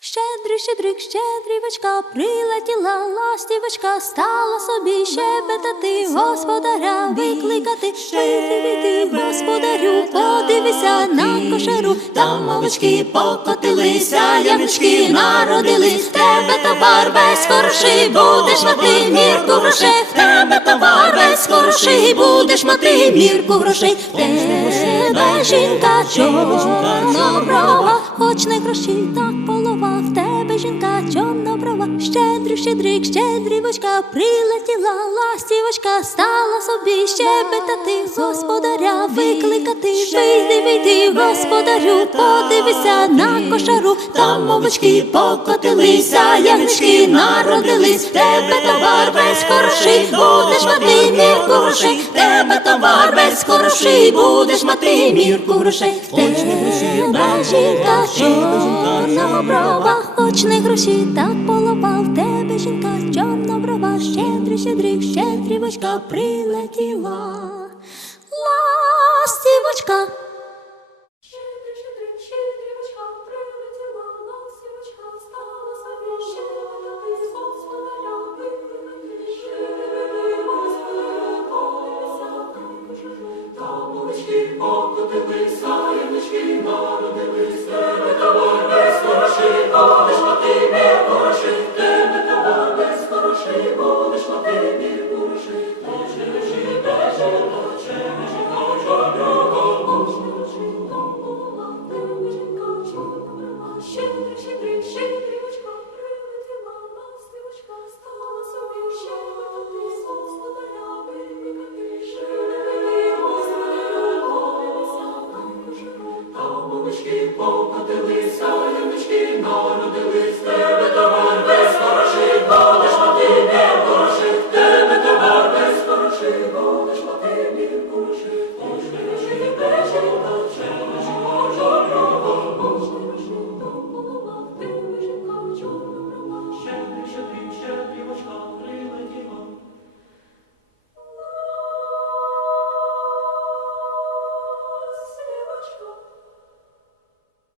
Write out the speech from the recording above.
Щедрий, щедрик, щедрівочка, прилетіла ластівочка, стала собі щебетати, господаря викликати, ти, господарю, подивися на кошару, там мовочки покотилися, янички народились, тебе товар весь хороший, будеш мати мірку грошей, в тебе товар весь хороший, будеш мати мірку грошей, тебе жінка чорноброва, не гроші, так полова, в тебе жінка чорноброва, щедрий, щедрик, щедрівочка, прилетіла ластівочка, стала собі щебетати, господаря. Викликати, вийди, вийди, господарю, подивися на кошару, там мовочки покотилися, янички народились, тебе товар весь хороший, будеш мати грошей, тебе товар весь хороший, будеш мати мірку грошей, в тебе жінка чорноброва, хоч не гроші, так полопав, тебе жінка чорноброва, щедрий, щедрі щедрівочка прилетіла. Та бочки покотилися, янички народилися. Голубочки покотилися, янички народили.